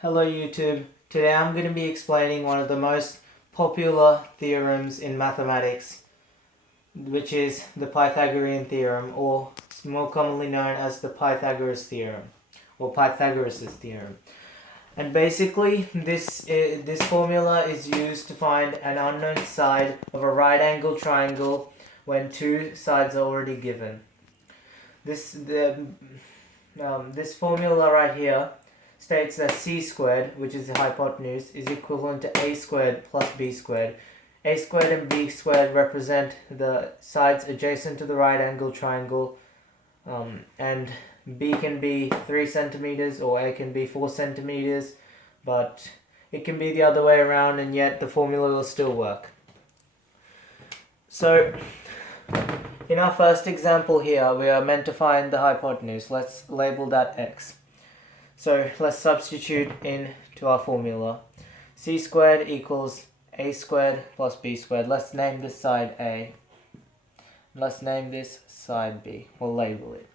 Hello YouTube. Today I'm going to be explaining one of the most popular theorems in mathematics, which is the Pythagorean Theorem, or more commonly known as the Pythagoras Theorem, or Pythagoras Theorem. And basically this formula is used to find an unknown side of a right angle triangle when two sides are already given. This formula right here states that c squared, which is the hypotenuse, is equivalent to a squared plus b squared. A squared and b squared represent the sides adjacent to the right angle triangle, and b can be 3 centimeters or a can be 4 centimeters, but it can be the other way around and yet the formula will still work. So in our first example here, we are meant to find the hypotenuse. Let's label that x. So let's substitute into our formula. C squared equals a squared plus b squared. Let's name this side A. Let's name this side B. We'll label it.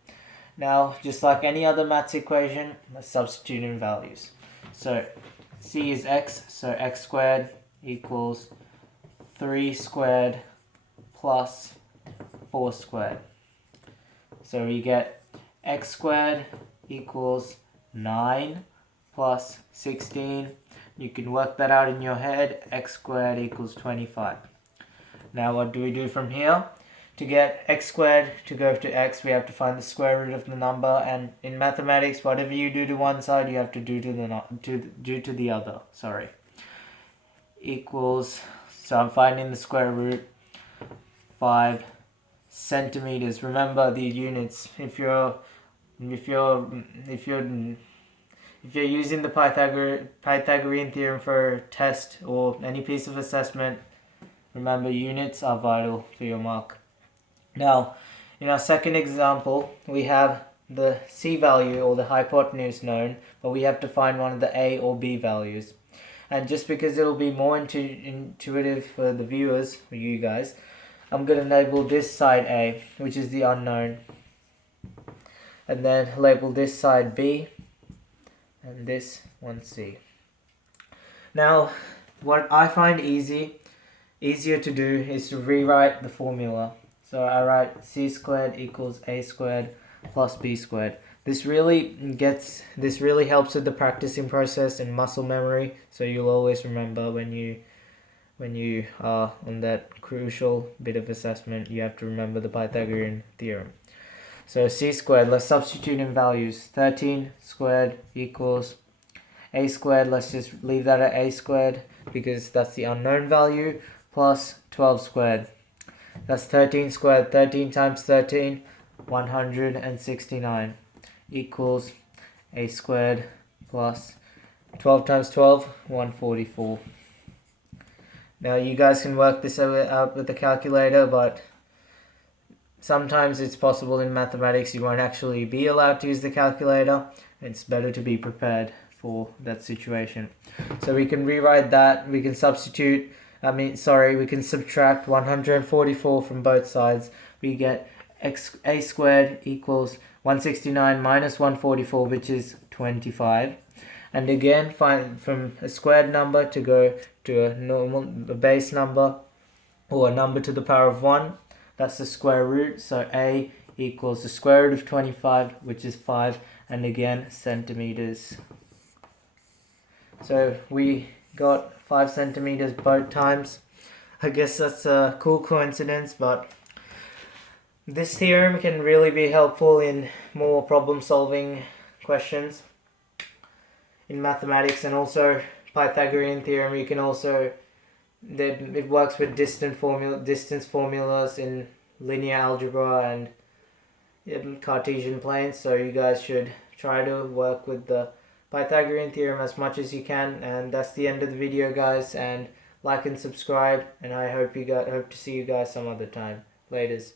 Now, just like any other maths equation, let's substitute in values. So C is x, so x squared equals 3 squared plus 4 squared. So we get x squared equals 9 plus 16. You can work that out in your head. X squared equals 25. Now what do we do from here? To get x squared to go to x, we have to find the square root of the number, and in mathematics, whatever you do to one side, you have to do to the other. Equals, so I'm finding the square root, 5 centimeters. Remember the units. If you're using the Pythagorean Theorem for a test or any piece of assessment, remember units are vital for your mark. Now, in our second example, we have the c value or the hypotenuse known, but we have to find one of the a or b values. And just because it will be more intuitive for the viewers, for you guys, I'm going to label this side A, which is the unknown, and then label this side B, and this one C. Now, what I find easier to do is to rewrite the formula. So I write c squared equals a squared plus b squared. This really helps with the practicing process and muscle memory, so you'll always remember when you are on that crucial bit of assessment, you have to remember the Pythagorean theorem. So c squared, let's substitute in values. 13 squared equals a squared, let's just leave that at a squared because that's the unknown value, plus 12 squared. That's 13 squared. 13 times 13, 169, equals a squared plus 12 times 12, 144. Now you guys can work this out with the calculator, but sometimes it's possible in mathematics you won't actually be allowed to use the calculator. It's better to be prepared for that situation. So we can rewrite that. We can we can subtract 144 from both sides. We get a squared equals 169 minus 144, which is 25. And again, find from a squared number to go to a base number, or a number to the power of 1. That's the square root. So a equals the square root of 25, which is 5, and again centimeters. So we got 5 centimeters both times. I guess that's a cool coincidence, but this theorem can really be helpful in more problem solving questions in mathematics, and also Pythagorean theorem. You can also, it works with distance formulas in linear algebra and in Cartesian planes, so you guys should try to work with the Pythagorean theorem as much as you can. And that's the end of the video, guys, and like and subscribe, and I hope to see you guys some other time. Laters.